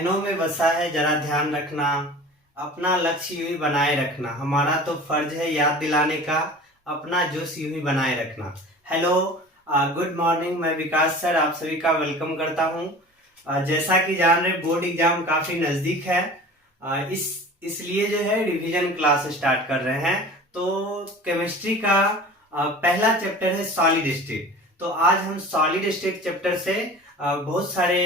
जहनों में बसा है, जरा ध्यान रखना। अपना लक्ष्य यूं ही बनाए रखना, हमारा तो फर्ज है याद दिलाने का। अपना जोश यूं ही बनाए रखना। Hello, good morning. मैं विकास सर आप सभी का वेलकम करता हूं। जैसा कि जान रहे, बोर्ड एग्जाम काफी नजदीक है। इसलिए जो है रिवीजन क्लास स्टार्ट कर रहे हैं। तो केमिस्ट्री का पहला चैप्टर है सॉलिड स्टेट। तो आज हम सॉलिड स्टेट चैप्टर से बहुत सारे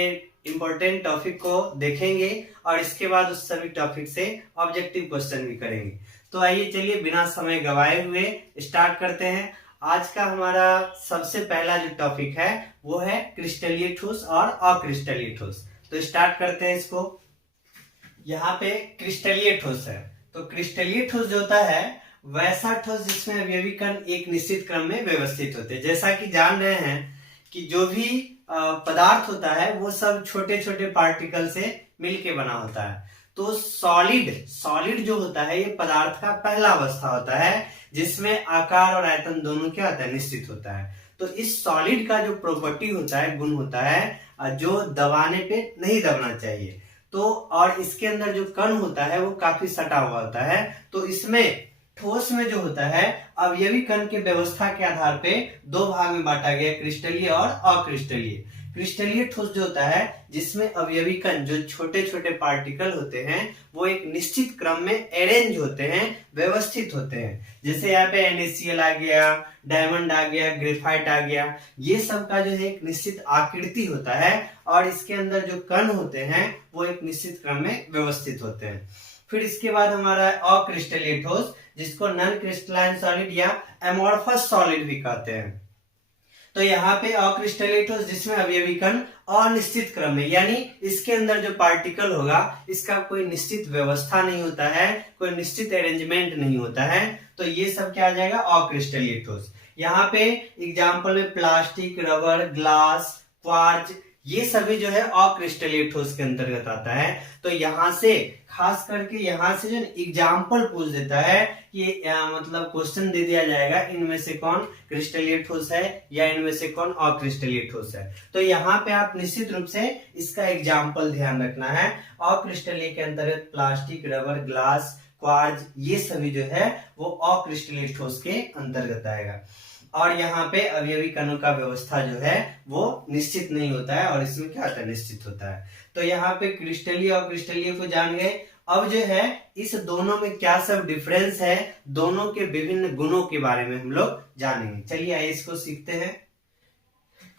इंपॉर्टेंट टॉपिक को देखेंगे और इसके बाद उस सभी टॉपिक से ऑब्जेक्टिव क्वेश्चन भी करेंगे। तो आइए चलिए बिना समय गवाए हुए स्टार्ट करते हैं। आज का हमारा सबसे पहला जो टॉपिक है वो है क्रिस्टलीय ठोस और अक्रिस्टलीय ठोस। तो स्टार्ट करते हैं इसको। यहाँ पे क्रिस्टलीय ठोस है। तो क्रिस्टलीय ठोस जो होता है वैसा ठोस जिसमें अवयवी कण एक निश्चित क्रम में व्यवस्थित होते हैं। जैसा कि जान रहे हैं कि जो भी पदार्थ होता है वो सब छोटे छोटे पार्टिकल से मिलके बना होता है। तो सॉलिड जो होता है ये पदार्थ का पहला अवस्था होता है जिसमें आकार और आयतन दोनों क्या होता है, निश्चित होता है। तो इस सॉलिड का जो प्रॉपर्टी होता है, गुण होता है, जो दबाने पे नहीं दबना चाहिए। तो और इसके अंदर जो कण होता है वो काफी सटा हुआ होता है। तो इसमें ठोस में जो होता है अवयवी कण के व्यवस्था के आधार पे दो भाग में बांटा गया, क्रिस्टलीय और अक्रिस्टलीय। क्रिस्टलीय ठोस जो होता है जिसमें अवयवी कण जो छोटे छोटे पार्टिकल होते हैं वो एक निश्चित क्रम में अरेंज होते हैं, व्यवस्थित होते हैं। जैसे यहाँ पे NaCl आ गया, डायमंड आ गया, ग्रेफाइट आ गया, ये सब का जो है एक निश्चित आकृति होता है और इसके अंदर जो कण होते हैं वो एक निश्चित क्रम में व्यवस्थित होते हैं। फिर इसके बाद हमारा अक्रिस्टलीय ठोस जिसको नॉन क्रिस्टलाइन सॉलिड या एमोर्फस सॉलिड भी कहते हैं। तो यहाँ पे अक्रिस्टलीय ठोस जिसमें अवयवी कण अनिश्चित क्रम में, यानी इसके अंदर जो पार्टिकल होगा इसका कोई निश्चित व्यवस्था नहीं होता है, कोई निश्चित अरेंजमेंट नहीं होता है। तो ये सब क्या आ जाएगा, अक्रिस्टलीय ठोस। यहाँ पे एग्जाम्पल में प्लास्टिक, रबर, ग्लास, क्वार्ज, ये सभी जो है अक्रिस्टलीय ठोस के अंतर्गत आता है। तो यहाँ से खास करके यहाँ से जो एग्जाम्पल पूछ देता है कि मतलब क्वेश्चन दे दिया जाएगा इनमें से कौन क्रिस्टलीय ठोस है या इनमें से कौन अक्रिस्टलीय ठोस है। तो यहाँ पे आप निश्चित रूप से इसका एग्जाम्पल ध्यान रखना है। अक्रिस्टलीय के अंतर्गत प्लास्टिक, रबर, ग्लास, क्वार्ज, ये सभी जो है वो अक्रिस्टलीय ठोस के अंतर्गत आएगा। और यहाँ पे अवयवी कणों का व्यवस्था जो है वो निश्चित नहीं होता है और इसमें क्या होता है, निश्चित होता है। तो यहाँ पे क्रिस्टलीय और क्रिस्टलीय को जान गए। अब जो है इस दोनों में क्या सब डिफरेंस है, दोनों के विभिन्न गुणों के बारे में हम लोग जानेंगे। चलिए आइए इसको सीखते हैं।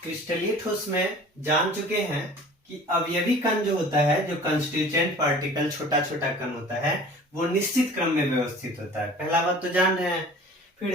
क्रिस्टलीय ठोस में जान चुके हैं कि अवयवी कण जो होता है, जो कंस्टिट्यूएंट पार्टिकल, छोटा छोटा कण होता है, वो निश्चित क्रम में व्यवस्थित होता है। पहला बात तो जान रहे हैं। फिर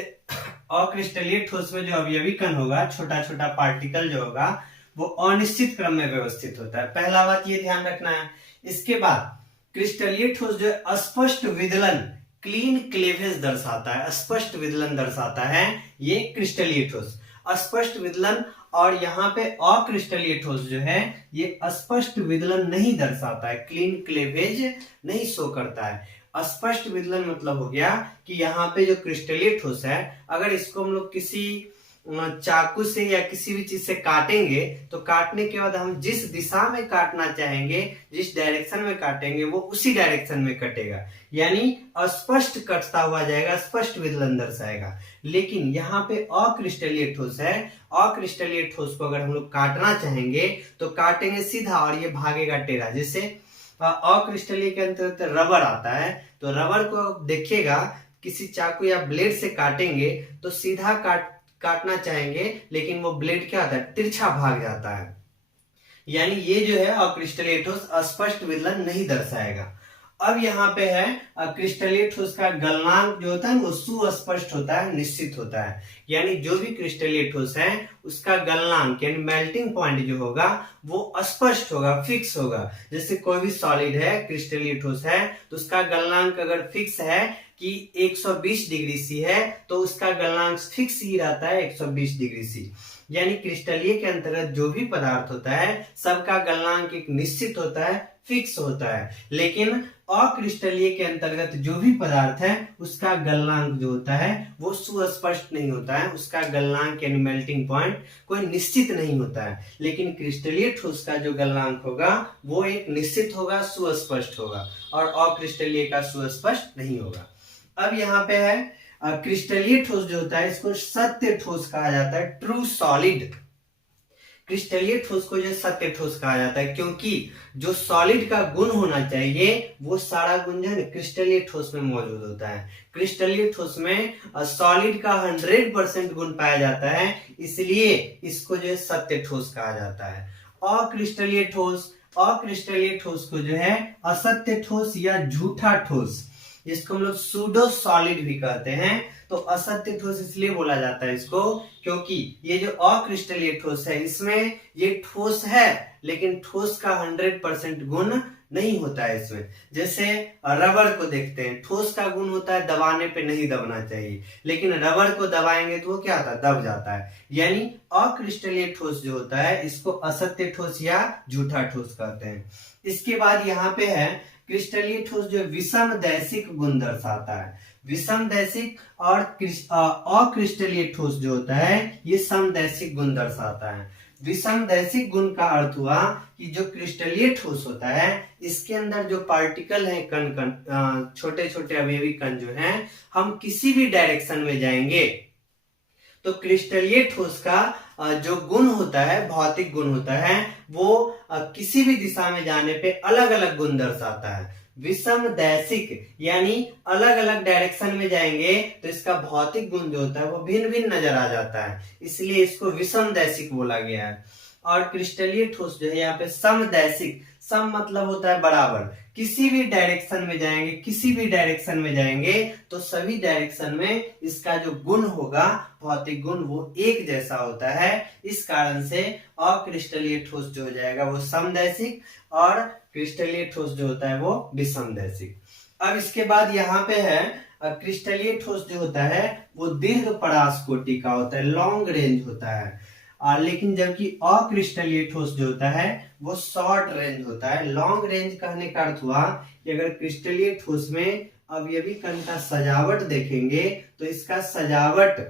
अक्रिस्टलीय ठोस में जो अवयवी कण होगा, छोटा छोटा पार्टिकल जो होगा, वो अनिश्चित क्रम में व्यवस्थित होता है। पहला बात ये ध्यान रखना है। इसके बाद क्रिस्टलीय ठोस जो है स्पष्ट विदलन, क्लीन क्लेवेज दर्शाता है, स्पष्ट विदलन दर्शाता है ये क्रिस्टलीय ठोस, स्पष्ट विदलन। और यहाँ पे अक्रिस्टलीय ठोस जो है ये स्पष्ट विदलन नहीं दर्शाता है, क्लीन क्लेवेज नहीं शो करता है। स्पष्ट विदलन मतलब हो गया कि यहाँ पे जो क्रिस्टलीय ठोस है, अगर इसको हम लोग किसी चाकू से या किसी भी चीज से काटेंगे तो काटने के बाद हम जिस दिशा में काटना चाहेंगे, जिस डायरेक्शन में काटेंगे, वो उसी डायरेक्शन में कटेगा, यानी अस्पष्ट कटता हुआ जाएगा, स्पष्ट विदलन दर्शाएगा। लेकिन यहाँ पे अक्रिस्टलीय ठोस है, अक्रिस्टलीय ठोस को अगर हम लोग काटना चाहेंगे तो काटेंगे सीधा और ये भागेगा टेढ़ा। जैसे अक्रिस्टलीय के अंतर्गत रबर आता है, तो रबर को देखिएगा किसी चाकू या ब्लेड से काटेंगे तो सीधा काटना चाहेंगे लेकिन वो ब्लेड क्या होता है, तिरछा भाग जाता है। यानी ये जो है अक्रिस्टलीय ठोस स्पष्ट विदलन नहीं दर्शाएगा। अब यहाँ पे है क्रिस्टलीय ठोस का गलनांक जो होता है वो सुस्पष्ट होता है, निश्चित होता है। यानी जो भी क्रिस्टलीय ठोस है उसका गलनांक यानी मेल्टिंग पॉइंट जो होगा वो स्पष्ट होगा, फिक्स होगा। जैसे कोई भी सॉलिड है, क्रिस्टलीय ठोस है, तो उसका गलनांक अगर फिक्स है कि 120 डिग्री सी है तो उसका गलनांक फिक्स ही रहता है 120 डिग्री सी। यानी क्रिस्टलीय के अंतर्गत जो भी पदार्थ होता है सबका गलनांक एक निश्चित होता है, फिक्स होता है। लेकिन अक्रिस्टलीय के अंतर्गत जो भी पदार्थ है उसका गलनांक जो होता है वो सुस्पष्ट नहीं होता है, उसका गलनांक यानी मेल्टिंग पॉइंट कोई निश्चित नहीं होता है। लेकिन क्रिस्टलीय ठोस का जो गलनांक होगा वो एक निश्चित होगा, सुस्पष्ट होगा, और अक्रिस्टलीय का सुस्पष्ट नहीं होगा। अब यहाँ पे है क्रिस्टलीय ठोस जो होता है इसको सत्य ठोस कहा जाता है, ट्रू सॉलिड। क्रिस्टलीय ठोस को जो सत्य ठोस कहा जाता है, क्योंकि जो सॉलिड का गुण होना चाहिए वो सारा गुण जो है क्रिस्टलीय ठोस में मौजूद होता है। क्रिस्टलीय ठोस में सॉलिड का 100% गुण पाया जाता है, इसलिए इसको जो है सत्य ठोस कहा जाता है। अक्रिस्टलीय ठोस को जो है असत्य ठोस या झूठा ठोस, जिसको हम लोग सूडो सॉलिड भी कहते हैं। तो असत्य ठोस इसलिए बोला जाता है इसको क्योंकि ये जो अक्रिस्टलीय ठोस है इसमें ये ठोस है लेकिन ठोस का 100% गुण नहीं होता है इसमें। जैसे रबर को देखते हैं, ठोस का गुण होता है दबाने पे नहीं दबना चाहिए, लेकिन रबर को दबाएंगे तो वो क्या होता है, दब जाता है। यानी अक्रिस्टलीय ठोस जो होता है इसको असत्य ठोस या झूठा ठोस कहते हैं। इसके बाद यहाँ पे है क्रिस्टलीय ठोस जो विषम दैशिक गुण दर्शाता है। विषम दैशिक और अक्रिस्टलीय ठोस जो होता है ये समदैशिक गुण दर्शाता है। विषम दैशिक गुण का अर्थ हुआ कि जो क्रिस्टलीय ठोस होता है इसके अंदर जो पार्टिकल है, कण छोटे छोटे अवयवी कण जो हैं, हम किसी भी डायरेक्शन में जाएंगे तो क्रिस्टलीय ठोस का जो गुण होता है, भौतिक गुण होता है, वो किसी भी दिशा में जाने पे अलग अलग गुण दर्शाता है। विषम दैशिक यानी अलग अलग डायरेक्शन में जाएंगे तो इसका भौतिक गुण जो होता है वो भिन्न भिन्न नजर आ जाता है, इसलिए इसको विषम दैशिक बोला गया है। और क्रिस्टलीय ठोस जो है यहाँ पे समदैशिक, सम मतलब होता है बराबर, किसी भी डायरेक्शन में जाएंगे तो सभी डायरेक्शन में इसका जो गुण होगा, भौतिक गुण, वो एक जैसा होता है। इस कारण से अक्रिस्टलीय ठोस जो हो जाएगा वो समदैशिक और क्रिस्टलीय ठोस जो होता है वो विषमदैशिक। अब इसके बाद यहाँ पे है क्रिस्टलीय ठोस जो होता है वो दीर्घ परास कोटि का होता है, लॉन्ग रेंज होता है। लेकिन जबकि अक्रिस्टलीय ठोस जो होता है वो शॉर्ट रेंज होता है। लॉन्ग रेंज कहने का अर्थ हुआ कि अगर क्रिस्टलीय ठोस में अवयवी कण का सजावट देखेंगे तो इसका सजावट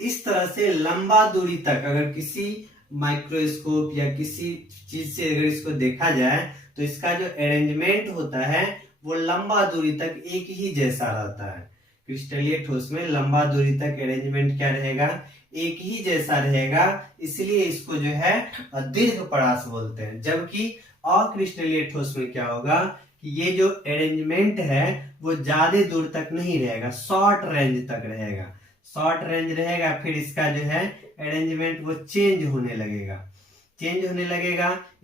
इस तरह से लंबा दूरी तक, अगर किसी माइक्रोस्कोप या किसी चीज से अगर इसको देखा जाए तो इसका जो अरेंजमेंट होता है वो लंबा दूरी तक एक ही जैसा रहता है। क्रिस्टलीय ठोस में लंबा दूरी तक अरेंजमेंट क्या रहेगा, एक ही जैसा रहेगा, इसलिए इसको जो है दीर्घ परास बोलते हैं। जबकि अक्रिस्टलीय ठोस में क्या होगा कि ये जो अरेंजमेंट है वो ज्यादा दूर तक नहीं रहेगा, शॉर्ट रेंज तक रहेगा। शॉर्ट रेंज रहेगा, फिर इसका जो है अरेंजमेंट वो चेंज होने लगेगा,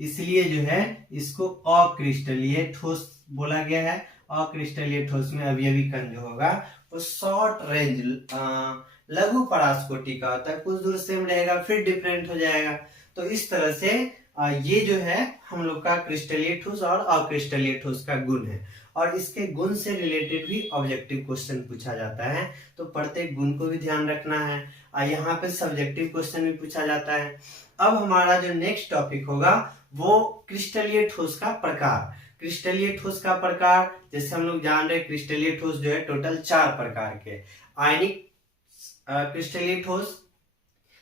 इसलिए जो है इसको अक्रिस्टलीय ठोस बोला गया है। अक्रिस्टलीय ठोस में अवयवी कण जो होगा वो शॉर्ट रेंज लघु परास कोटि का होता है, कुछ दूर सेम रहेगा फिर डिफरेंट हो जाएगा। तो इस तरह से ये जो है हम लोग का क्रिस्टलीय ठोस और अक्रिस्टलीय ठोस का गुण है, और इसके गुण से रिलेटेड भी ऑब्जेक्टिव क्वेश्चन पूछा जाता है, तो प्रत्येक गुण को भी ध्यान रखना है। यहाँ पे सब्जेक्टिव क्वेश्चन भी पूछा जाता है। अब हमारा जो नेक्स्ट टॉपिक होगा वो क्रिस्टलीय ठोस का प्रकार। क्रिस्टलीय ठोस का प्रकार जैसे हम लोग जान रहे, क्रिस्टलीय ठोस जो है टोटल 4 प्रकार के, आयनिक क्रिस्टलीय ठोस,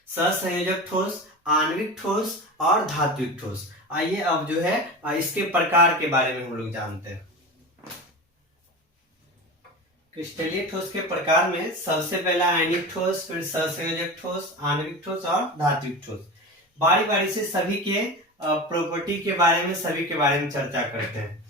सहसंयोजक ठोस, आणविक ठोस और धात्विक ठोस। आइए अब जो है इसके प्रकार के बारे में हम लोग जानते हैं। क्रिस्टलीय ठोस के प्रकार में सबसे पहला आयनिक ठोस, फिर सहसंयोजक ठोस, आणविक ठोस और धात्विक ठोस। बारी बारी से सभी के प्रॉपर्टी के बारे में, सभी के बारे में चर्चा करते हैं।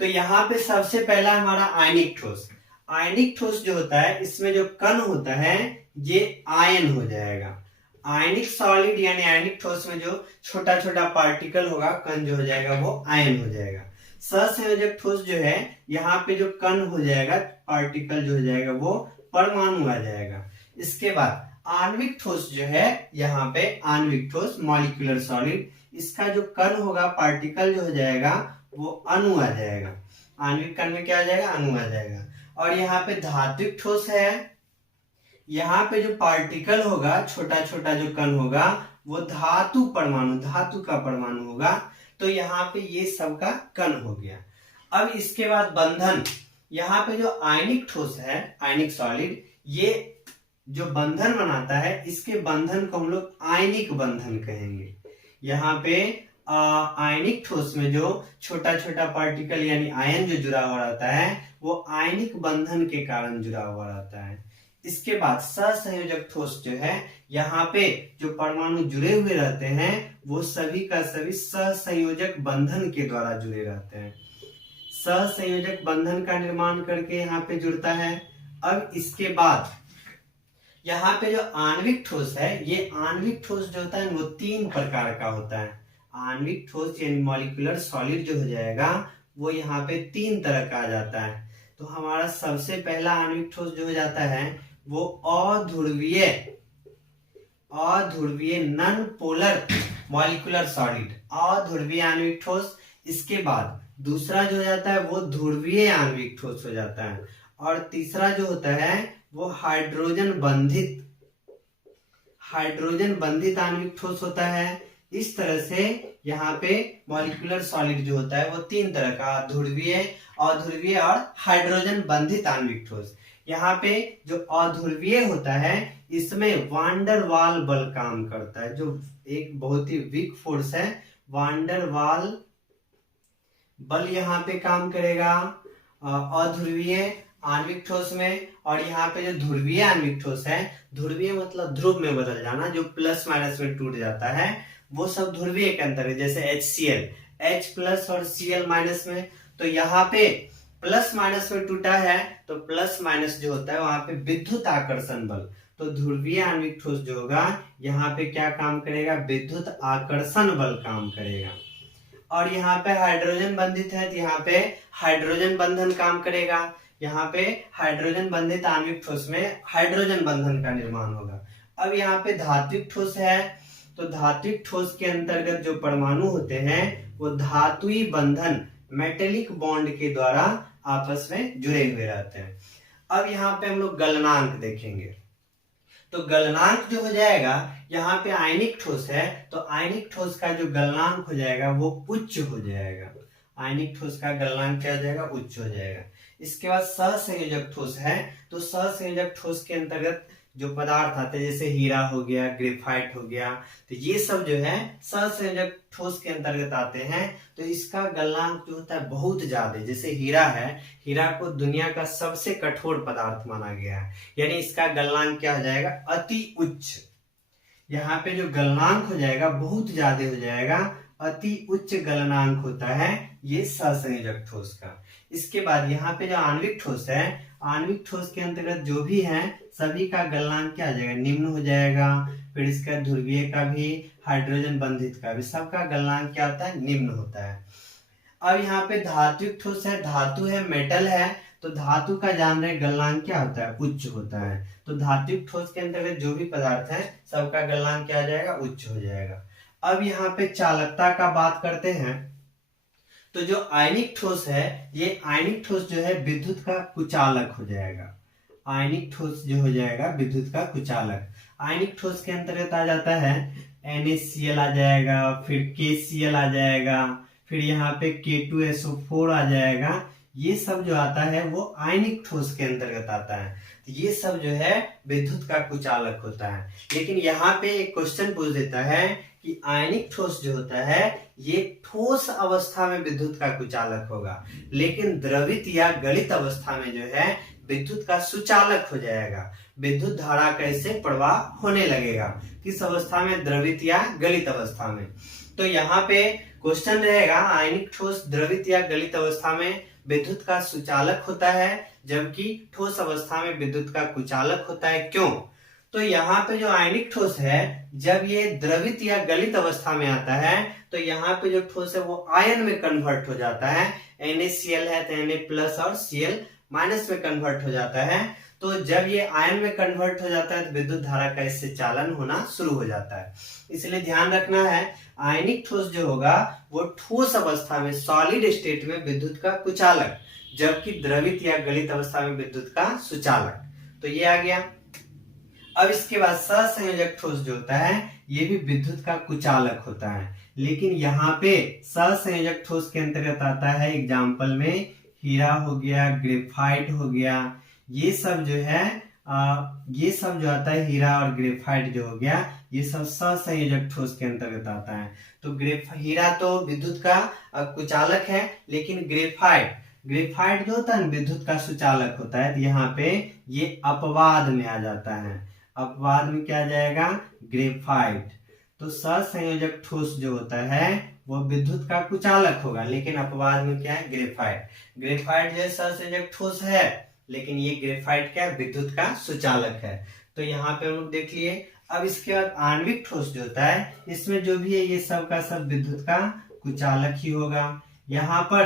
तो यहाँ पे सबसे पहला हमारा आयनिक ठोस। आयनिक ठोस जो होता है इसमें जो कण होता है ये आयन हो जाएगा। आयनिक सॉलिड यानी आयनिक ठोस में जो छोटा छोटा पार्टिकल होगा, कण जो हो जाएगा वो आयन हो जाएगा। सहसंयोजक ठोस जो है यहाँ पे जो कण हो जाएगा, पार्टिकल जो हो जाएगा वो परमाणु आ जाएगा। इसके बाद आणविक ठोस जो है, यहाँ पे आणविक ठोस मॉलिक्यूलर सॉलिड, इसका जो कण होगा, पार्टिकल जो हो जाएगा वो अणु आ जाएगा। आणविक कण में क्या आ जाएगा, अणु आ जाएगा। और यहाँ पे धात्विक ठोस है, यहाँ पे जो पार्टिकल होगा, छोटा छोटा जो कण होगा वो धातु परमाणु, धातु का परमाणु होगा, तो यहाँ पे ये सब का कण हो गया। अब इसके बाद बंधन, यहाँ पे जो आयनिक ठोस है, आयनिक सॉलिड, ये जो बंधन बनाता है, इसके बंधन को हम लोग आयनिक बंधन कहेंगे। यहाँ पे आयनिक ठोस में जो छोटा छोटा पार्टिकल यानी आयन जो जुड़ा हुआ रहता है, वो आयनिक बंधन के कारण जुड़ा हुआ रहता है। इसके बाद सहसंयोजक ठोस जो है, यहाँ पे जो परमाणु जुड़े हुए रहते हैं वो सभी का सभी सहसंयोजक बंधन के द्वारा जुड़े रहते हैं। सहसंयोजक बंधन का निर्माण करके यहाँ पे जुड़ता है। अब इसके बाद यहाँ पे जो आणविक ठोस है, ये आणविक ठोस जो होता है वो 3 प्रकार का होता है। आणविक ठोस यानी मॉलिक्यूलर सॉलिड जो हो जाएगा वो यहाँ पे 3 तरह का आ जाता है। तो हमारा सबसे पहला आणविक ठोस जो हो जाता है वो अध्रुवीय नॉन पोलर मॉलिक्यूलर सॉलिड, अध्रुवीय आणविक ठोस। इसके बाद दूसरा जो हो जाता है वो ध्रुवीय आणविक ठोस हो जाता है, और तीसरा जो होता है वो हाइड्रोजन बंधित आणविक ठोस होता है। इस तरह से यहाँ पे मॉलिक्यूलर सॉलिड जो होता है वो 3 तरह का, ध्रुवीय, अध्रुवीय और हाइड्रोजन बंधित आणविक ठोस। यहाँ पे जो अध्रुवीय होता है इसमें वांडर वाल बल काम करता है, जो एक बहुत ही वीक फोर्स है, वांडर वाल बल यहाँ पे काम करेगा अध्रुवीय आणविक ठोस में। और यहाँ पे जो ध्रुवीय आणविक ठोस है, ध्रुवीय मतलब ध्रुव में बदल जाना, जो प्लस माइनस में टूट जाता है, वो सब ध्रुवीय के अंतर है। जैसे HCl, H प्लस और Cl माइनस में, तो यहाँ पे प्लस माइनस में टूटा है तो प्लस माइनस जो होता है वहां पे विद्युत आकर्षण बल, तो ध्रुवीय आणविक ठोस जो होगा यहाँ पे क्या काम करेगा, विद्युत आकर्षण बल काम करेगा। और यहाँ पे हाइड्रोजन बंधित है तो यहाँ पे हाइड्रोजन बंधन काम करेगा। यहाँ पे हाइड्रोजन बंधित आणविक ठोस में हाइड्रोजन बंधन का निर्माण होगा। अब यहाँ पे धात्विक ठोस है, तो धात्विक ठोस के अंतर्गत जो परमाणु होते हैं वो धातुई बंधन, मेटेलिक बॉन्ड के द्वारा आपस में जुड़े हुए रहते हैं। अब यहाँ पे हम लोग गलनांक देखेंगे, तो गलनांक जो हो जाएगा, यहाँ पे आयनिक ठोस है तो आयनिक ठोस का जो गलनांक हो जाएगा वो उच्च हो जाएगा। आयनिक ठोस का गलनांक क्या हो जाएगा, उच्च हो जाएगा। इसके बाद सहसंयोजक ठोस है, तो सहसंयोजक ठोस के अंतर्गत जो पदार्थ आते हैं जैसे हीरा हो गया, ग्रेफाइट हो गया, तो ये सब जो है सहसंयोजक ठोस के अंतर्गत आते हैं। तो इसका गलनांक जो होता है बहुत ज्यादा, जैसे हीरा है, हीरा को दुनिया का सबसे कठोर पदार्थ माना गया है, यानी इसका गलनांक क्या हो जाएगा, अति उच्च। यहाँ पे जो गलनांक हो जाएगा बहुत ज्यादा हो जाएगा, अति उच्च गलनांक होता है ये सहसंयोजक ठोस का। इसके बाद यहाँ पे जो आणविक ठोस है, आणविक ठोस के अंतर्गत जो भी है सभी का गलनांक क्या आ जाएगा, निम्न हो जाएगा। फिर इसका ध्रुवीय का भी, हाइड्रोजन बंधित का भी, सबका गलनांक क्या होता है, निम्न होता है। अब यहाँ पे धात्विक ठोस है, धातु है, मेटल है, तो धातु का जान रहे गलनांक क्या होता है, उच्च होता है। तो धात्विक ठोस के अंतर्गत जो भी पदार्थ है सबका गलनांक क्या आ जाएगा, उच्च हो जाएगा। अब यहाँ पे चालकता का बात करते हैं, तो जो आयनिक ठोस है, ये आयनिक ठोस जो है विद्युत का कुचालक हो जाएगा। आयनिक ठोस जो हो जाएगा विद्युत का कुचालक। आयनिक ठोस के अंतर्गत आ जाता है NaCl आ जाएगा, फिर KCl आ जाएगा, फिर यहाँ पे K2SO4 आ जाएगा। ये सब जो आता है वो आयनिक ठोस के अंतर्गत आता है। तो ये सब जो है विद्युत का कुचालक होता है। लेकिन यहाँ पे एक क्वेश्चन पूछ देता है कि आयनिक ठोस जो होता है ये ठोस अवस्था में विद्युत का कुचालक होगा, लेकिन द्रवित या गलित अवस्था में जो है विद्युत का सुचालक हो जाएगा। विद्युत धारा कैसे प्रवाह होने लगेगा, किस अवस्था में, द्रवित या गलित अवस्था में। तो यहाँ पे क्वेश्चन रहेगा, आयनिक ठोस द्रवित या गलित अवस्था में विद्युत का सुचालक होता है, जबकि ठोस अवस्था में विद्युत का कुचालक होता है। क्यों? तो यहाँ पे जो आयनिक ठोस है जब ये द्रवित या गलित अवस्था में आता है तो यहाँ पे जो ठोस है वो आयन में कन्वर्ट हो जाता है। NaCl है तो Na+ और Cl- में कन्वर्ट हो जाता है। तो जब ये आयन में कन्वर्ट हो जाता है तो विद्युत धारा का इससे चालन होना शुरू हो जाता है। इसलिए ध्यान रखना है, आयनिक ठोस जो होगा वो ठोस अवस्था में, सॉलिड स्टेट में विद्युत का कुचालक, जबकि द्रवित या गलित अवस्था में विद्युत का सुचालक। तो ये आ गया। अब इसके बाद सहसंयोजक ठोस जो होता है ये भी विद्युत का कुचालक होता है, लेकिन यहाँ पे सहसंयोजक ठोस के अंतर्गत आता है एग्जाम्पल में हीरा हो गया, ग्रेफाइट हो गया, ये सब जो है ये सब जो आता है हीरा और ग्रेफाइट जो हो गया ये सब सहसंयोजक ठोस के अंतर्गत आता है। तो हीरा तो विद्युत का कुचालक है, लेकिन ग्रेफाइट जो होता है विद्युत का सुचालक होता है। तो यहाँ पे ये अपवाद में आ जाता है, अपवाद में क्या आ जाएगा, ग्रेफाइट। तो सहसंयोजक ठोस जो होता है वो विद्युत का कुचालक होगा, लेकिन अपवाद में क्या है, ग्रेफाइट जो सहसंयोजक ठोस है, लेकिन ये ग्रेफाइट क्या है, विद्युत का सुचालक है। तो यहाँ पे हम लोग देख लिए। अब इसके बाद आणविक ठोस जो होता है इसमें जो भी है ये सब का सब विद्युत का कुचालक ही होगा। यहाँ पर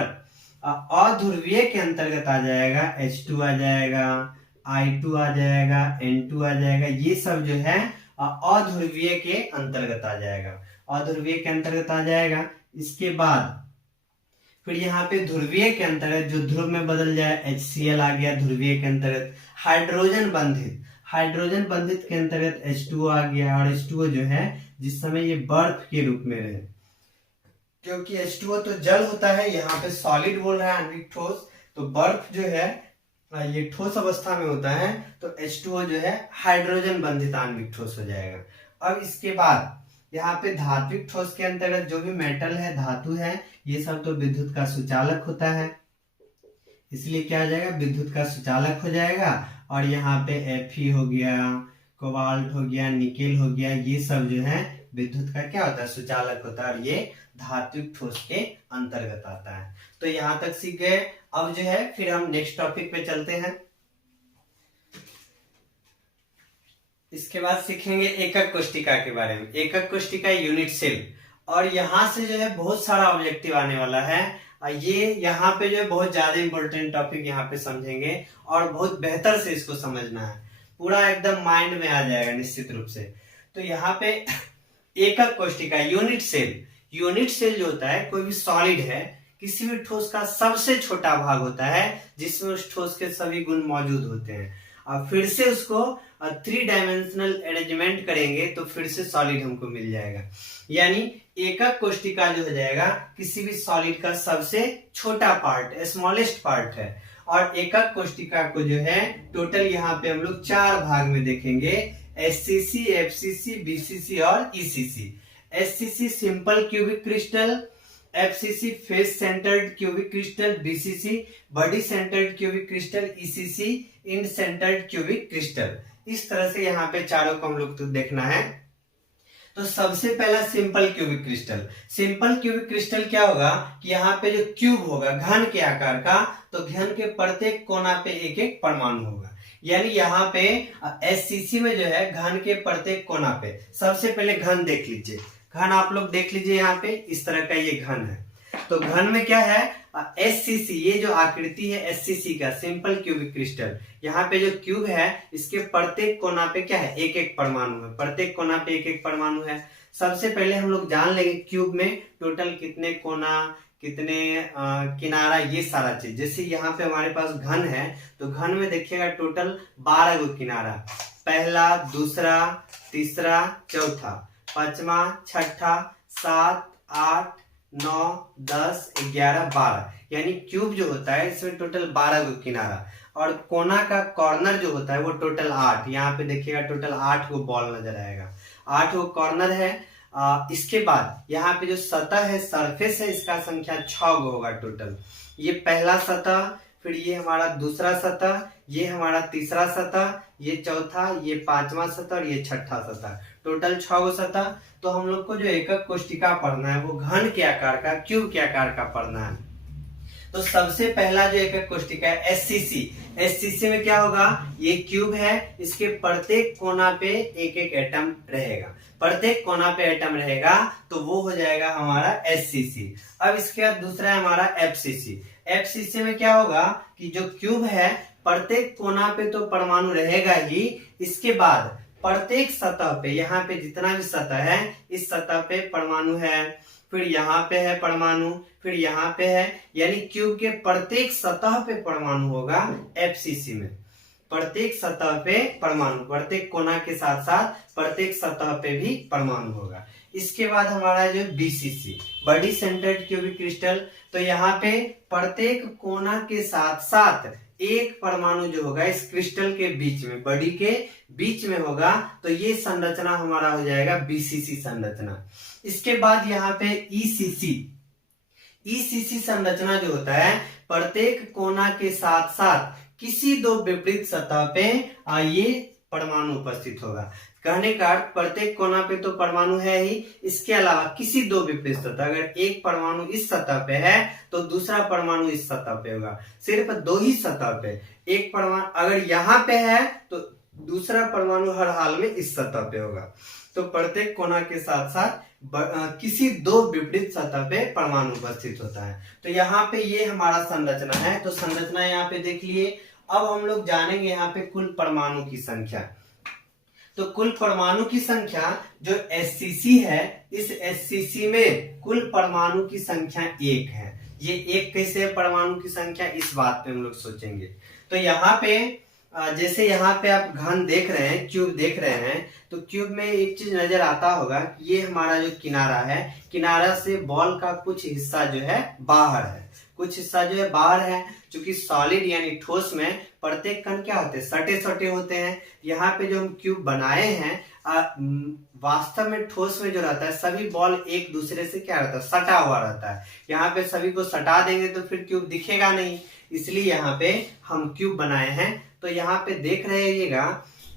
अध्रुवीय के अंतर्गत आ जाएगा H2 आ जाएगा, I2 आ जाएगा, N2 आ जाएगा, ये सब जो है अध्रुवीय के अंतर्गत आ जाएगा, अध्रुवीय के अंतर्गत आ जाएगा। इसके बाद फिर यहाँ पे ध्रुवीय के अंतर्गत जो ध्रुव में बदल जाए HCl आ गया ध्रुवीय के अंतर्गत। हाइड्रोजन बंधित के अंतर्गत H2O आ गया, और H2O जो है जिस समय ये बर्फ के रूप में रहे, क्योंकि H2O तो जल होता है, यहाँ पे सॉलिड बोल रहा है आणविक ठोस, तो बर्फ जो है ये ठोस अवस्था में होता है, तो H2O जो है हाइड्रोजन बंधित आणविक ठोस हो जाएगा। अब इसके बाद यहाँ पे धात्विक ठोस के अंतर्गत जो भी मेटल है, धातु है, ये सब तो विद्युत का सुचालक होता है, इसलिए क्या हो जाएगा, विद्युत का सुचालक हो जाएगा। और यहाँ पे Fe हो गया, कोबाल्ट हो गया, निकेल हो गया, ये सब जो है विद्युत का क्या होता है, सुचालक होता है, और ये धात्विक ठोस के अंतर्गत आता है। तो यहाँ तक सीख गए। अब जो है फिर हम नेक्स्ट टॉपिक पे चलते हैं। इसके बाद सीखेंगे एकक कोष्टिका के बारे में, एकक कोष्टिका यूनिट सेल। और यहाँ से जो है बहुत सारा ऑब्जेक्टिव आने वाला है, ये यहाँ पे जो है बहुत ज्यादा इंपॉर्टेंट टॉपिक यहाँ पे समझेंगे, और बहुत बेहतर से इसको समझना है, पूरा एकदम माइंड में आ जाएगा निश्चित रूप से। तो यहाँ पे एकक कोष्टिका यूनिट सेल जो होता है, कोई भी सॉलिड है, किसी भी ठोस का सबसे छोटा भाग होता है जिसमें उस ठोस के सभी गुण मौजूद होते हैं। अब फिर से उसको 3 डायमेंशनल अरेंजमेंट करेंगे तो फिर से सॉलिड हमको मिल जाएगा। यानी एकक कोष्टिका जो हो जाएगा किसी भी सॉलिड का सबसे छोटा पार्ट, स्मॉलेस्ट पार्ट है। और एकक कोष्टिका को जो है टोटल यहाँ पे हम लोग 4 भाग में देखेंगे, SCC, FCC, BCC और ECC। SCC simple cubic crystal, FCC face centred cubic crystal, BCC body centred cubic crystal, ECC end centred cubic crystal. इस तरह से यहाँ पे चारों को हम लोग तो देखना है। तो सबसे पहला सिंपल क्यूबिक क्रिस्टल क्या होगा कि यहाँ पे जो क्यूब होगा घन के आकार का, तो घन के प्रत्येक कोना पे एक एक परमाणु होगा। यानी यहाँ पे SCC में जो है घन के प्रत्येक कोना पे, सबसे पहले घन देख लीजिए, घन आप लोग देख लीजिए, यहाँ पे इस तरह का ये घन है। तो घन में क्या है, SCC, ये जो आकृति है SCC का सिंपल क्यूबिक क्रिस्टल, यहाँ पे जो क्यूब है इसके प्रत्येक कोना पे क्या है, एक एक परमाणु है, प्रत्येक कोना पे एक एक परमाणु है। सबसे पहले हम लोग जान लेंगे क्यूब में टोटल कितने कोना, कितने किनारा, ये सारा चीज। जैसे यहाँ पे हमारे पास घन है, तो घन में देखिएगा टोटल 12 गो किनारा, पहला, दूसरा, तीसरा, चौथा, पांचवा, छठा, 7, 8, 9, 10, 11, 12। यानी क्यूब जो होता है इसमें टोटल 12 गो किनारा, और कोना का कॉर्नर जो होता है वो टोटल 8। यहाँ पे देखिएगा टोटल 8 गो बॉल नजर आएगा, 8 गो कॉर्नर है। इसके बाद यहाँ पे जो सतह है, सरफेस है, इसका संख्या 6 गो होगा टोटल। ये पहला सतह, फिर ये हमारा दूसरा सतह, ये हमारा तीसरा सतह, ये चौथा, ये पांचवा सतह और ये छठा सतह, टोटल 6 गो सतह। तो हम लोग को जो एकक कोष्टिका पढ़ना है वो घन के आकार का, क्यूब के आकार का पढ़ना है। तो सबसे पहला जो एकक कोष्टिका है SCC में क्या होगा, ये क्यूब है, इसके प्रत्येक कोना पे एक एक एटम रहेगा, प्रत्येक कोना पे एटम रहेगा, तो वो हो जाएगा हमारा SCC। अब इसके बाद दूसरा है हमारा FCC में क्या होगा कि जो क्यूब है प्रत्येक कोना पे तो परमाणु रहेगा ही, इसके बाद प्रत्येक सतह पे, यहाँ पे जितना भी सतह है इस सतह पे परमाणु है, फिर यहाँ पे है परमाणु, फिर यहाँ पे है, यानी क्यूब के प्रत्येक सतह पे परमाणु होगा FCC में। प्रत्येक सतह पे परमाणु, प्रत्येक कोना के साथ साथ प्रत्येक सतह पे भी परमाणु होगा। इसके बाद हमारा जो BCC body centred cubic crystal, तो यहाँ पे प्रत्येक कोना के साथ साथ एक परमाणु जो होगा इस क्रिस्टल के बीच में, बॉडी के बीच में होगा, तो ये संरचना हमारा हो जाएगा BCC संरचना। इसके बाद यहाँ पे ECC संरचना जो होता है, प्रत्येक कोना के साथ साथ किसी दो विपरीत सतह पे ये परमाणु उपस्थित होगा। कहने का अर्थ प्रत्येक कोना पे तो परमाणु है ही, इसके अलावा किसी दो विपरीत सतह, अगर एक परमाणु इस सतह पे है तो दूसरा परमाणु इस सतह पे होगा। सिर्फ दो ही सतह पे, एक परमाणु अगर यहाँ पे है तो दूसरा परमाणु हर हाल में इस सतह पे होगा। तो प्रत्येक कोना के साथ साथ किसी दो विपरीत सतह पे परमाणु उपस्थित होता है। तो यहाँ पे ये हमारा संरचना है। तो संरचना यहाँ पे देख लिए। अब हम लोग जानेंगे यहाँ पे कुल परमाणु की संख्या। तो कुल परमाणु की संख्या जो SCC है, इस SCC में कुल परमाणु की संख्या 1 है। ये 1 कैसे है परमाणु की संख्या, इस बात पे हम लोग सोचेंगे। तो यहाँ पे जैसे यहाँ पे आप घन देख रहे हैं, क्यूब देख रहे हैं, तो क्यूब में एक चीज नजर आता होगा, ये हमारा जो किनारा है, किनारा से बॉल का कुछ हिस्सा जो है बाहर है, कुछ हिस्सा जो है बाहर है। क्योंकि सॉलिड यानी ठोस में प्रत्येक कण क्या होते हैं, सटे सटे होते हैं। यहाँ पे जो हम क्यूब बनाए हैं, वास्तव में ठोस में जो रहता है सभी बॉल एक दूसरे से क्या रहता है, सटा हुआ रहता है। यहाँ पे सभी को सटा देंगे तो फिर क्यूब दिखेगा नहीं, इसलिए यहाँ पे हम क्यूब बनाए हैं। तो यहाँ पे देख रहिएगा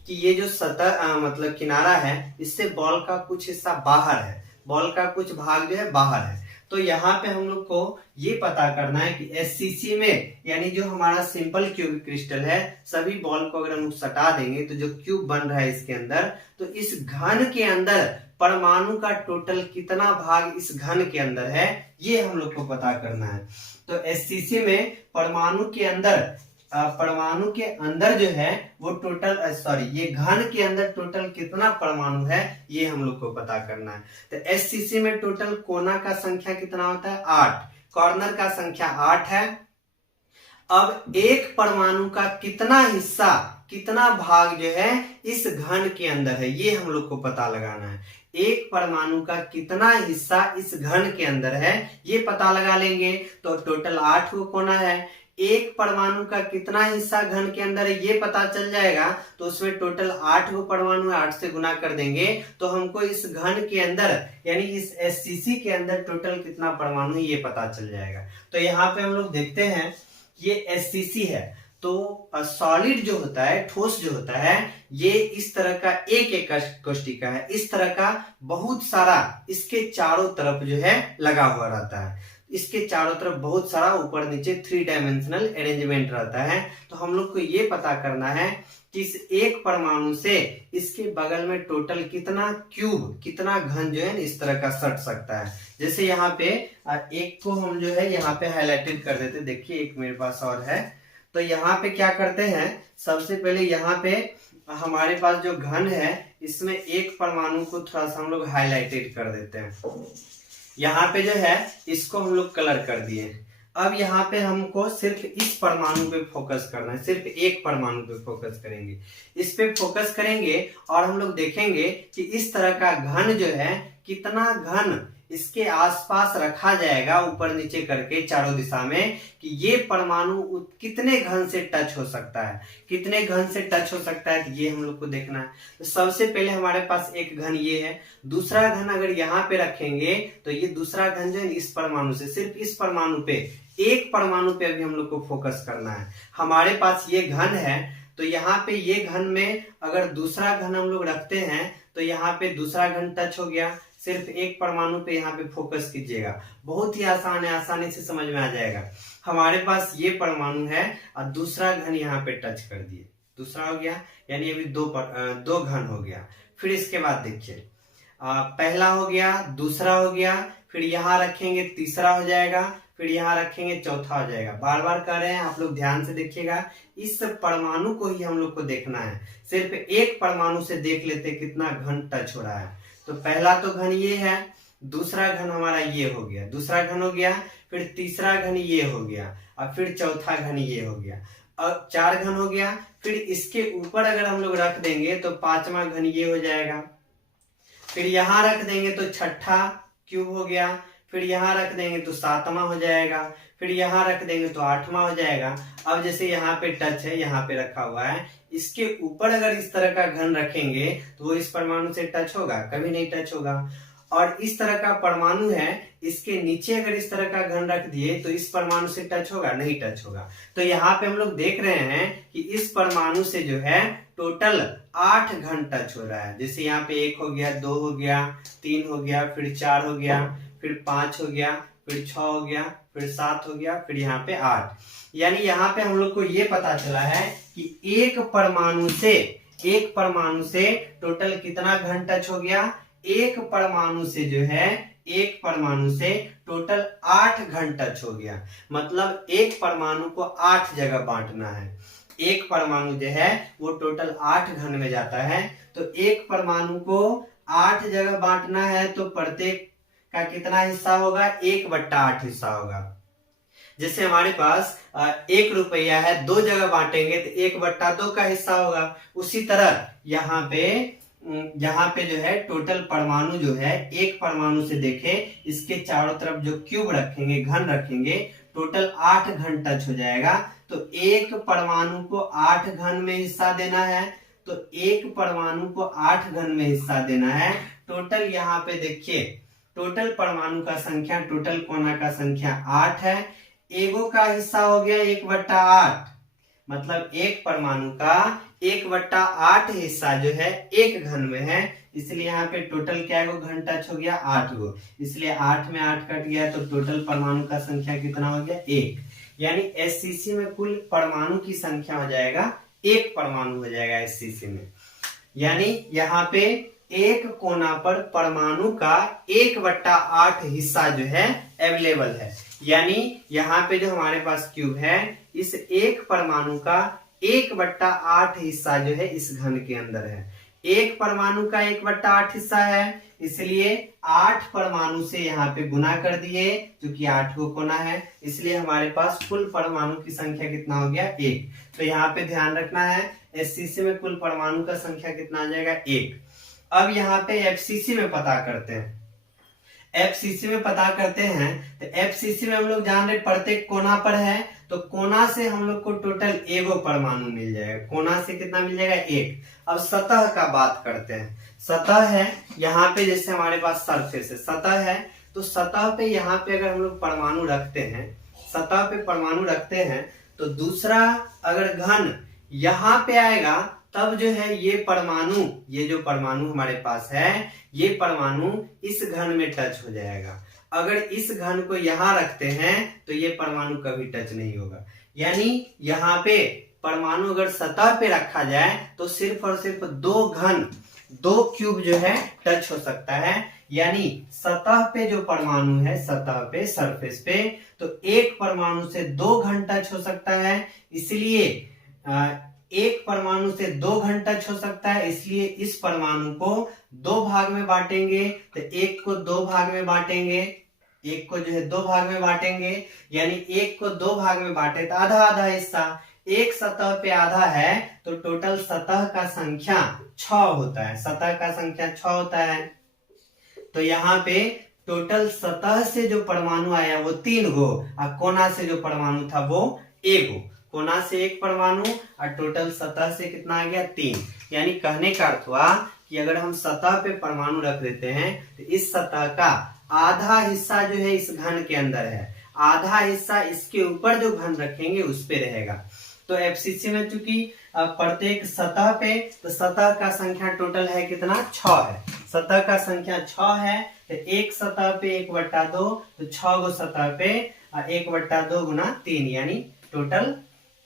कि ये जो सतह मतलब किनारा है, इससे बॉल का कुछ हिस्सा बाहर है, बॉल का कुछ भाग जो है बाहर है। तो यहाँ पे हम लोग को ये पता करना है कि SCC में, यानी जो हमारा सिंपल क्यूबिक क्रिस्टल है, सभी बॉल को अगर हम सटा देंगे तो जो क्यूब बन रहा है इसके अंदर, तो इस घन के अंदर परमाणु का टोटल कितना भाग इस घन के अंदर है, ये हम लोग को पता करना है। तो SCC में परमाणु के अंदर जो है वो टोटल ये घन के अंदर टोटल कितना परमाणु है, ये हम लोग को पता करना है। तो SCC में टोटल कोना का संख्या कितना होता है, 8, कॉर्नर का संख्या 8 है। अब एक परमाणु का कितना हिस्सा, कितना भाग जो है इस घन के अंदर है, ये हम लोग को पता लगाना है। एक परमाणु का कितना हिस्सा इस घन के अंदर है, ये पता लगा लेंगे। तो टोटल 8 को कोना है, एक परमाणु का कितना हिस्सा घन के अंदर है ये पता चल जाएगा। तो उसमें टोटल 8 को परमाणु है, 8 से गुना कर देंगे तो हमको इस घन के अंदर यानी इस SCC के अंदर टोटल कितना परमाणु है ये पता चल जाएगा। तो यहाँ पे हम लोग देखते हैं ये SCC है। तो सॉलिड जो होता है, ठोस जो होता है, ये इस तरह का एक कोशिका है, इस तरह का बहुत सारा इसके चारों तरफ जो है लगा हुआ रहता है। इसके चारों तरफ बहुत सारा ऊपर नीचे 3 डायमेंशनल अरेंजमेंट रहता है। तो हम लोग को ये पता करना है कि इस एक परमाणु से इसके बगल में टोटल कितना क्यूब, कितना घन जो है इस तरह का सट सकता है। जैसे यहाँ पे एक को हम जो है यहाँ पे हाईलाइटेड कर देते, देखिए एक मेरे पास और है। तो यहाँ पे क्या करते हैं, सबसे पहले यहाँ पे हमारे पास जो घन है इसमें एक परमाणु को थोड़ा सा हम लोग हाईलाइटेड कर देते हैं। यहाँ पे जो है इसको हम लोग कलर कर दिए। अब यहाँ पे हमको सिर्फ इस परमाणु पे फोकस करना है, सिर्फ एक परमाणु पे फोकस करेंगे, इस पे फोकस करेंगे और हम लोग देखेंगे कि इस तरह का घन जो है कितना घन इसके आसपास रखा जाएगा ऊपर नीचे करके चारों दिशा में, कि ये परमाणु कितने घन से टच हो सकता है, कितने घन से टच हो सकता है, ये हम लोग को देखना है। तो सबसे पहले हमारे पास एक घन ये है, दूसरा घन अगर यहाँ पे रखेंगे तो ये दूसरा घन जो है इस परमाणु से, सिर्फ इस परमाणु पे, एक परमाणु पे अभी हम लोग को फोकस करना है। हमारे पास ये घन है, तो यहाँ पे ये घन में अगर दूसरा घन हम लोग रखते हैं तो यहाँ पे दूसरा घन टच हो गया। सिर्फ एक परमाणु पे यहाँ पे फोकस कीजिएगा, बहुत ही आसान है, आसानी से समझ में आ जाएगा। हमारे पास ये परमाणु है और दूसरा घन यहाँ पे टच कर दिए, दूसरा हो गया, यानी अभी दो घन हो गया। फिर इसके बाद देखिए पहला हो गया, दूसरा हो गया, फिर यहाँ रखेंगे तीसरा हो जाएगा, फिर यहाँ रखेंगे चौथा हो जाएगा। बार बार कर रहे हैं, आप लोग ध्यान से देखिएगा। इस परमाणु को ही हम लोग को देखना है, सिर्फ एक परमाणु से देख लेते कितना घन टच हो रहा है। तो पहला तो घन ये है, दूसरा घन हमारा ये हो गया, दूसरा घन हो गया, फिर तीसरा घन ये हो गया और फिर चौथा घन ये हो गया। अब 4 घन हो गया। फिर इसके ऊपर अगर हम लोग रख देंगे तो 5वां घन ये हो जाएगा। फिर यहाँ रख देंगे तो 6ठा क्यूब हो गया। फिर यहाँ रख देंगे तो 7वां हो जाएगा। फिर यहाँ रख देंगे तो 8वां हो जाएगा। अब जैसे यहाँ पे टच है, यहाँ पे रखा हुआ है, इसके ऊपर अगर इस तरह का घन रखेंगे तो वो इस परमाणु से टच होगा? कभी नहीं टच होगा। और इस तरह का परमाणु है, इसके नीचे अगर इस तरह का घन रख दिए तो इस परमाणु से टच होगा? नहीं टच होगा। तो यहाँ पे हम लोग देख रहे हैं कि इस परमाणु से जो है टोटल 8 घन टच हो रहा है। जैसे यहाँ पे 1 हो गया, 2 हो गया, 3 हो गया, फिर 4 हो गया, फिर 5 हो गया, फिर 6 हो गया, फिर 7 हो गया, फिर यहाँ पे 8। यानी यहाँ पे हम लोग को ये पता चला है कि एक परमाणु से टोटल कितना घन टच हो गया? एक परमाणु से टोटल 8 घन टच हो गया। मतलब एक परमाणु को 8 जगह बांटना है। एक परमाणु जो है वो टोटल 8 घन में जाता है। तो एक परमाणु को 8 जगह बांटना है तो प्रत्येक का कितना हिस्सा होगा? 1/8 हिस्सा होगा। जैसे हमारे पास 1 रुपया है, 2 जगह बांटेंगे तो 1/2 का हिस्सा होगा। उसी तरह यहाँ पे जो है टोटल परमाणु जो है, एक परमाणु से देखे इसके चारों तरफ जो क्यूब रखेंगे, घन रखेंगे, टोटल 8 घन टच हो जाएगा। तो एक परमाणु को 8 घन में हिस्सा देना है। तो एक परमाणु को 8 घन में हिस्सा देना है। टोटल यहाँ पे देखिए, टोटल परमाणु का संख्या, टोटल कोना का संख्या 8 है। एगो का हिस्सा हो गया 1/8। मतलब एक परमाणु का 1/8 हिस्सा जो है एक घन में है। इसलिए यहाँ पे टोटल क्या गो घन टच हो गया? 8 गो। इसलिए 8 में 8 कट गया तो टोटल परमाणु का संख्या कितना हो गया? 1। यानी एससीसी में कुल परमाणु की संख्या हो जाएगा, 1 परमाणु हो जाएगा एससीसी में। यानी यहाँ पे एक कोना पर परमाणु का 1/8 हिस्सा जो है अवेलेबल है। यानी यहाँ पे जो हमारे पास क्यूब है, इस एक परमाणु का 1/8 हिस्सा जो है इस घन के अंदर है। एक परमाणु का 1/8 हिस्सा है, इसलिए 8 परमाणु से यहाँ पे गुना कर दिए, क्योंकि 8 को कोना है। इसलिए हमारे पास कुल परमाणु की संख्या कितना हो गया? 1। तो यहाँ पे ध्यान रखना है, एससीसी में कुल परमाणु का संख्या कितना आ जाएगा? 1। अब यहाँ पे एफसीसी में पता करते हैं। एफसीसी में पता करते हैं तो एफसीसी में हम लोग जान रहे प्रत्येक कोना पर है, तो कोना से हम लोग को टोटल एगो परमाणु मिल जाएगा। कोना से कितना मिल जाएगा? 1। अब सतह का बात करते हैं। सतह है यहाँ पे, जैसे हमारे पास सरफेस है, सतह है, तो सतह पे यहाँ पे अगर हम लोग परमाणु रखते हैं, सतह पे परमाणु रखते हैं, तो दूसरा अगर घन यहाँ पे आएगा तब जो है ये परमाणु, ये जो परमाणु हमारे पास है, ये परमाणु इस घन में टच हो जाएगा। अगर इस घन को यहाँ रखते हैं तो ये परमाणु कभी टच नहीं होगा। यानी यहाँ पे परमाणु अगर सतह पे रखा जाए तो सिर्फ और सिर्फ 2 घन, 2 क्यूब जो है टच हो सकता है। यानी सतह पे जो परमाणु है, सतह पे, सरफेस पे, तो एक परमाणु से 2 घन टच हो सकता है। इसलिए एक परमाणु से 2 घन टच हो सकता है, इसलिए इस परमाणु को 2 भाग में बांटेंगे। तो एक को 2 भाग में बांटेंगे, एक को जो है 2 भाग में बांटेंगे। यानी एक को 2 भाग में बांटे तो आधा आधा हिस्सा, एक सतह पे आधा है तो टोटल सतह का संख्या 6 होता है। सतह का संख्या 6 होता है। तो यहाँ पे टोटल सतह से जो परमाणु आया वो 3 गो, और कोना से जो परमाणु था वो 1 गो। कोना से 1 परमाणु और टोटल सतह से कितना आ गया? 3। यानी कहने का अर्थ हुआ कि अगर हम सतह पे परमाणु रख देते हैं तो इस सतह का आधा हिस्सा जो है इस घन के अंदर है, आधा हिस्सा इसके ऊपर जो घन रखेंगे उस पे रहेगा। तो एफसीसी में चूंकि प्रत्येक सतह पे, तो सतह का संख्या टोटल है कितना? 6 है। सतह का संख्या 6 है, तो एक सतह पे 1/2, तो 6 गो सतह पे 1/2 गुना 3, यानी टोटल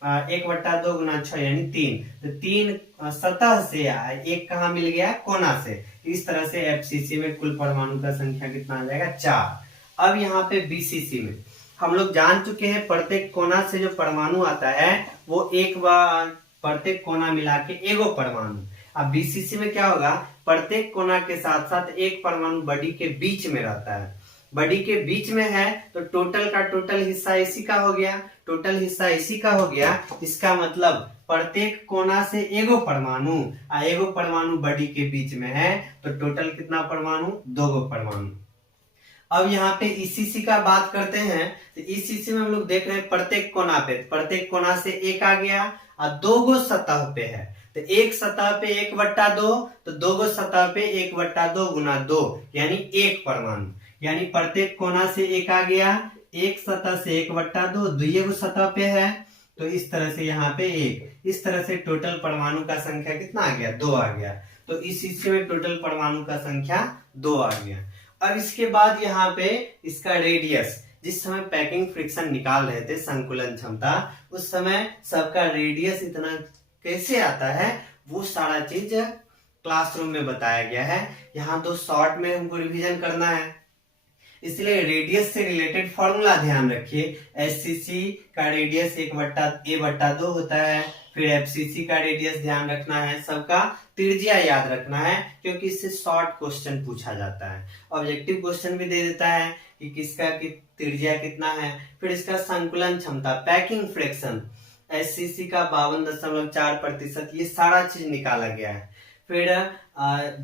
1/2 गुना 6 यानी 3। तो 3 सतह से, एक कहाँ मिल गया? कोना से। इस तरह से एफसीसी में कुल परमाणु का संख्या कितना आ जाएगा? 4। अब यहाँ पे बीसीसी में हम लोग जान चुके हैं प्रत्येक कोना से जो परमाणु आता है वो एक बार प्रत्येक कोना मिला के एगो परमाणु। अब बीसीसी में क्या होगा? प्रत्येक कोना के साथ साथ एक परमाणु बॉडी के बीच में रहता है। बॉडी के बीच में है तो टोटल का टोटल हिस्सा इसी का हो गया, टोटल हिस्सा इसी का हो गया। इसका मतलब प्रत्येक कोना से एगो परमाणु बॉडी के बीच में है तो टोटल कितना परमाणु, 2 गो परमाणु। अब यहाँ पे ईसीसी का बात करते हैं तो ईसीसी में हम लोग देख रहे हैं प्रत्येक कोना से एक आ गया और 2 गो सतह पे है तो एक सतह पे 1/2 तो 2 गो सतह पे 1/2 गुना 2 यानी 1 परमाणु, यानी प्रत्येक कोना से एक आ गया, एक सतह से 1/2, दुइये गो सतह पे है तो इस तरह से यहाँ पे 1, इस तरह से टोटल परमाणु का संख्या कितना आ गया, 2 आ गया। तो इस हिस्से में टोटल परमाणु का संख्या 2 आ गया। अब इसके बाद यहाँ पे इसका रेडियस, जिस समय पैकिंग फ्रिक्शन निकाल रहे थे संकुलन क्षमता, उस समय सबका रेडियस इतना कैसे आता है वो सारा चीज क्लासरूम में बताया गया है। यहाँ तो शॉर्ट में हमको रिवीजन करना है, इसलिए रेडियस से रिलेटेड फॉर्मूला ध्यान रखिए। एससीसी का रेडियस 1/a/2 होता है, फिर एफसीसी का रेडियस ध्यान रखना है, सबका त्रिज्या याद रखना है क्योंकि इससे शॉर्ट क्वेश्चन पूछा जाता है। ऑब्जेक्टिव क्वेश्चन भी दे देता है कि किसका त्रिज्या कितना है। फिर इसका संकुलन क्षमता, पैकिंग फ्रैक्शन, एससीसी का 52.4%, ये सारा चीज निकाला गया है। फिर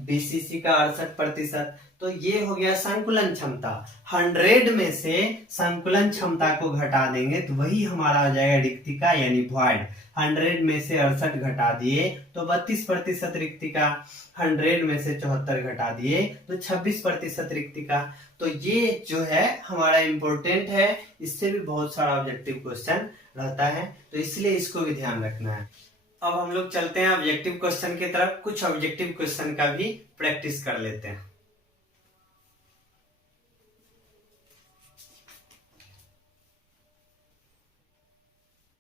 बीसीसी का 68%, तो ये हो गया संकुलन क्षमता। 100 में से संकुलन क्षमता को घटा देंगे तो वही हमारा हो जाएगा रिक्तिका यानी वॉइड। 100 में से 68 घटा दिए तो 32% रिक्तिका, 100 में से 74 घटा दिए तो 26% रिक्तिका। तो ये जो है हमारा इम्पोर्टेंट है, इससे भी बहुत सारा ऑब्जेक्टिव क्वेश्चन रहता है तो इसलिए इसको भी ध्यान रखना है। अब हम लोग चलते हैं ऑब्जेक्टिव क्वेश्चन की तरफ, कुछ ऑब्जेक्टिव क्वेश्चन का भी प्रैक्टिस कर लेते हैं।